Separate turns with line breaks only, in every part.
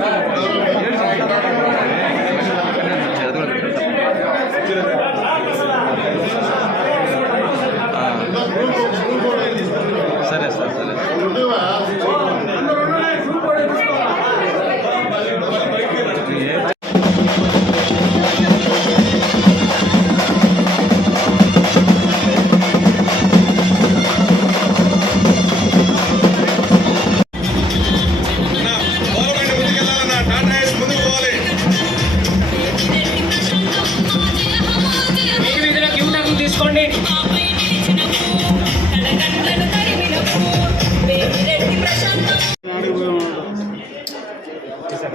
సరే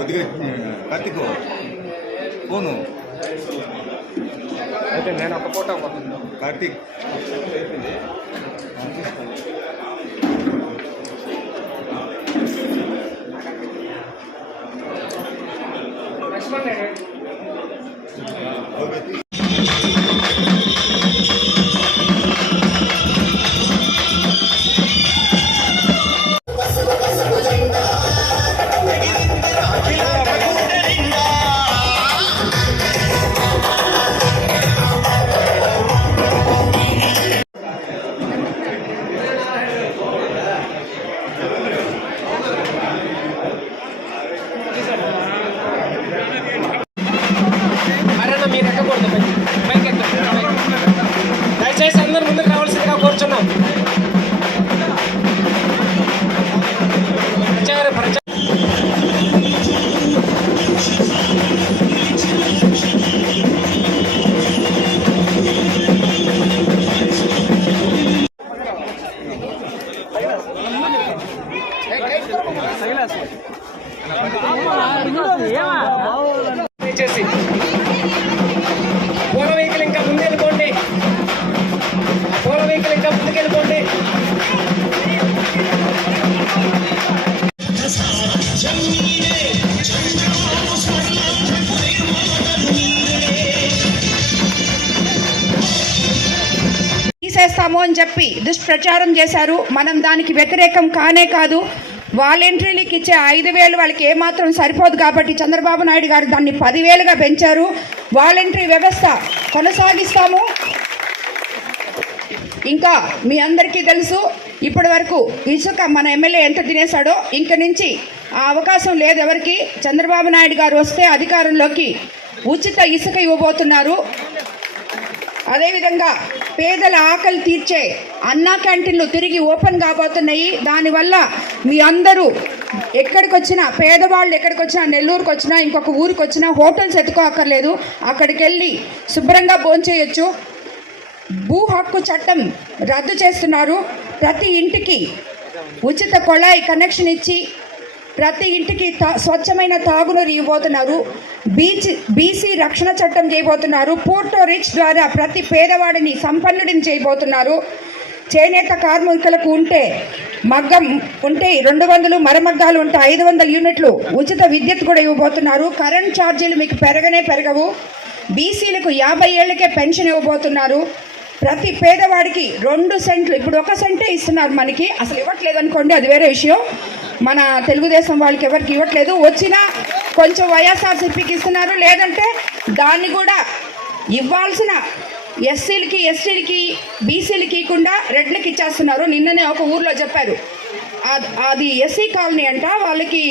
కొద్దిగా కత్తికో ఫోను
అయితే నేను ఒక ఫోటో
కార్తీక్
దయచేసి పూల వెహికల్ ఇంకా ముందు వెళ్ళిపోండి పూల వెహికల్ ఇంకా ముందుకెళ్ళిపోండి.
తీసేస్తాము అని చెప్పి దుష్ప్రచారం చేశారు. మనం దానికి వ్యతిరేకం కానే కాదు. వాలంటీర్లకు ఇచ్చే ఐదు వేలు వాళ్ళకి ఏమాత్రం సరిపోదు కాబట్టి చంద్రబాబు నాయుడు గారు దాన్ని పదివేలుగా పెంచారు. వాలంటరీ వ్యవస్థ కొనసాగిస్తాము. ఇంకా మీ అందరికీ తెలుసు ఇప్పటి వరకు ఇసుక మన ఎమ్మెల్యే ఎంత తినేశాడో ఇంక నుంచి ఆ అవకాశం లేదు ఎవరికి. చంద్రబాబు నాయుడు గారు వస్తే అధికారంలోకి ఉచిత ఇసుక ఇవ్వబోతున్నారు. అదేవిధంగా పేదల ఆకలి తీర్చే అన్నా క్యాంటీన్లు తిరిగి ఓపెన్ కాబోతున్నాయి. దానివల్ల మీ అందరూ ఎక్కడికి వచ్చినా పేదవాళ్ళు ఎక్కడికి వచ్చినా నెల్లూరుకి వచ్చినా ఇంకొక ఊరికి వచ్చినా హోటల్స్ ఎత్తుకోక్కర్లేదు. అక్కడికి వెళ్ళి శుభ్రంగా భోంచేయొచ్చు. భూ హక్కు చట్టం రద్దు చేస్తున్నారు. ప్రతి ఇంటికి ఉచిత కొళాయి కనెక్షన్ ఇచ్చి ప్రతి ఇంటికి తా- స్వచ్ఛమైన తాగునీరు ఇవ్వబోతున్నారు. బీచ్ బీసీ రక్షణ చట్టం చేయబోతున్నారు. పోర్టో రిచ్ ద్వారా ప్రతి పేదవాడిని సంపన్నుడిని చేయబోతున్నారు. చేనేత కార్మికులకు ఉంటే మగ్గం ఉంటే రెండు వందలు మరమగ్గాలు ఉంటే ఐదు వందల యూనిట్లు ఉచిత విద్యుత్ కూడా ఇవ్వబోతున్నారు. కరెంట్ ఛార్జీలు మీకు పెరగనే పెరగవు. బీసీలకు యాభై ఏళ్ళకే పెన్షన్ ఇవ్వబోతున్నారు. ప్రతి పేదవాడికి రెండు సెంట్లు ఇప్పుడు ఒక సెంటే ఇస్తున్నారు మనకి. అసలు ఇవ్వట్లేదు అనుకోండి అది వేరే విషయం. మన తెలుగుదేశం వాళ్ళకి ఎవరికి ఇవ్వట్లేదు. వచ్చినా కొంచెం వైఎస్ఆర్సీపీకి ఇస్తున్నారు. లేదంటే దాన్ని కూడా ఇవ్వాల్సిన ఎస్సీలకి ఎస్టీలకి బీసీలకి ఇవ్వకుండా రెడ్లకి ఇచ్చేస్తున్నారు. నిన్ననే ఒక ఊర్లో చెప్పారు. అది ఎస్సీ కాలనీ అంట వాళ్ళకి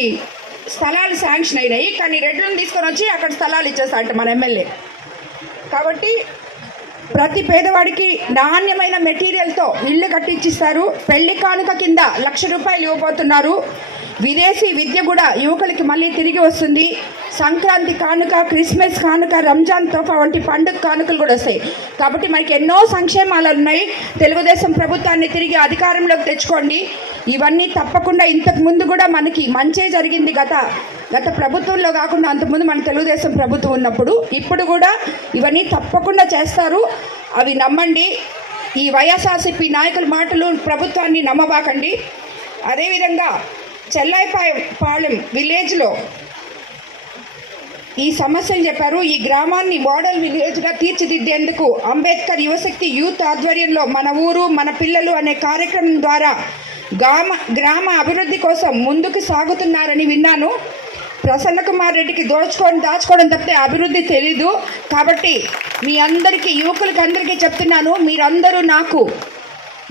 స్థలాలు శాంక్షన్ అయినాయి. కానీ రెడ్లను తీసుకొని వచ్చి అక్కడ స్థలాలు ఇచ్చేస్తారంట మన ఎమ్మెల్యే. కాబట్టి ప్రతి పేదవాడికి నాణ్యమైన మెటీరియల్తో ఇల్లు కట్టించిస్తారు పెళ్ళి కానుక కింద లక్ష రూపాయలు ఇవ్వబోతున్నారు. విదేశీ విద్య కూడా యువకులకి మళ్ళీ తిరిగి వస్తుంది. సంక్రాంతి కానుక క్రిస్మస్ కానుక రంజాన్ తోఫా వంటి పండుగ కానుకలు కూడా వస్తాయి. కాబట్టి మనకి ఎన్నో సంక్షేమాలు ఉన్నాయి. తెలుగుదేశం ప్రభుత్వాన్ని తిరిగి అధికారంలోకి తెచ్చుకోండి. ఇవన్నీ తప్పకుండా ఇంతకు ముందు కూడా మనకి మంచే జరిగింది గత గత ప్రభుత్వంలో కాకుండా అంతకుముందు మన తెలుగుదేశం ప్రభుత్వం ఉన్నప్పుడు. ఇప్పుడు కూడా ఇవన్నీ తప్పకుండా చేస్తారు. అవి నమ్మండి. ఈ వైఎస్ఆర్సీపీ నాయకుల మాటలు ప్రభుత్వాన్ని నమ్మబాకండి. అదేవిధంగా చెల్లాయిపాయ పాలెం విలేజ్లో ఈ సమస్యలు చెప్పారు. ఈ గ్రామాన్ని మోడల్ విలేజ్గా తీర్చిదిద్దేందుకు అంబేద్కర్ యువశక్తి యూత్ ఆధ్వర్యంలో మన ఊరు మన పిల్లలు అనే కార్యక్రమం ద్వారా గ్రామ గ్రామ అభివృద్ధి కోసం ముందుకు సాగుతున్నారని విన్నాను. ప్రసన్న కుమార్ రెడ్డికి దోచుకొని దాచుకోవడం తప్పితే అభివృద్ధి తెలీదు. కాబట్టి మీ అందరికీ యువకులకి అందరికీ చెప్తున్నాను. మీరందరూ నాకు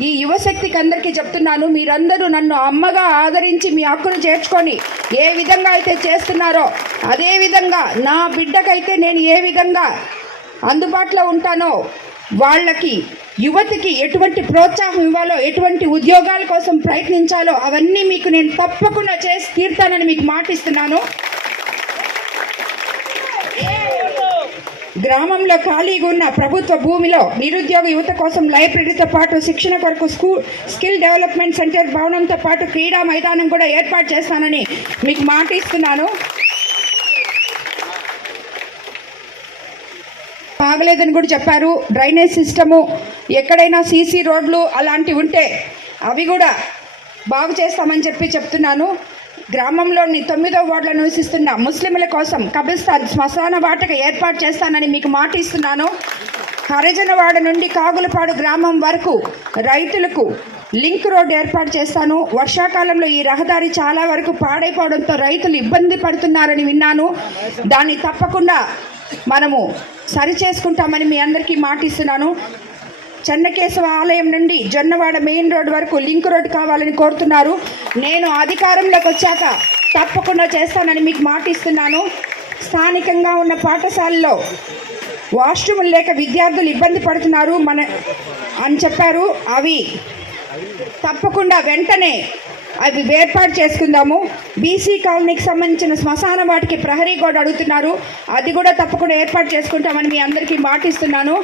ఈ యువశక్తికి అందరికీ చెప్తున్నాను మీరందరూ నన్ను అమ్మగా ఆదరించి మీ హక్కును చేర్చుకొని ఏ విధంగా అయితే చేస్తున్నారో అదే విధంగా నా బిడ్డకైతే నేను ఏ విధంగా అందుబాటులో ఉంటానో వాళ్ళకి యువతికి ఎటువంటి ప్రోత్సాహం ఇవ్వాలో ఎటువంటి ఉద్యోగాల కోసం ప్రయత్నించాలో అవన్నీ మీకు నేను తప్పకుండా చేసి తీర్తానని మీకు మాటిస్తున్నాను. గ్రామంలో ఖాళీగా ఉన్న ప్రభుత్వ భూమిలో నిరుద్యోగ యువత కోసం లైబ్రరీతో పాటు శిక్షణ కొరకు స్కూల్ స్కిల్ డెవలప్మెంట్ సెంటర్ భవనంతో పాటు క్రీడా మైదానం కూడా ఏర్పాటు చేస్తానని మీకు మాట ఇస్తున్నాను. బాగలేదని కూడా చెప్పారు. డ్రైనేజ్ సిస్టము ఎక్కడైనా సీసీ రోడ్లు అలాంటివి ఉంటే అవి కూడా బాగు చేస్తామని చెప్పి చెప్తున్నాను. గ్రామంలోని తొమ్మిదో వార్డులో నివసిస్తున్న ముస్లింల కోసం కబిస్తాన్ శ్మశాన వాటక ఏర్పాటు చేస్తానని మీకు మాట ఇస్తున్నాను. హరిజనవాడ నుండి కాగులపాడు గ్రామం వరకు రైతులకు లింక్ రోడ్ ఏర్పాటు చేస్తాను. వర్షాకాలంలో ఈ రహదారి చాలా వరకు పాడైపోవడంతో రైతులు ఇబ్బంది పడుతున్నారని విన్నాను. దాన్ని తప్పకుండా మనము సరి చేసుకుంటామని మీ అందరికీ మాటిస్తున్నాను చెన్నకేశవ ఆలయం నుండి జొన్నవాడ మెయిన్ రోడ్ వరకు లింక్ రోడ్ కావాలని కోరుతున్నారు. నేను అధికారంలోకి వచ్చాక తప్పకుండా చేస్తానని మీకు మాటిస్తున్నాను స్థానికంగా ఉన్న పాఠశాలలో వాష్రూములు లేక విద్యార్థులు ఇబ్బంది పడుతున్నారు మన అని చెప్పారు. అవి తప్పకుండా వెంటనే అవి ఏర్పాటు చేసుకుందాము. బీసీ కాలనీకి సంబంధించిన శ్మశాన వాటికి ప్రహరీ గోడ అడుగుతున్నారు. అది కూడా తప్పకుండా ఏర్పాటు చేసుకుంటామని మీ అందరికీ మాటిస్తున్నాను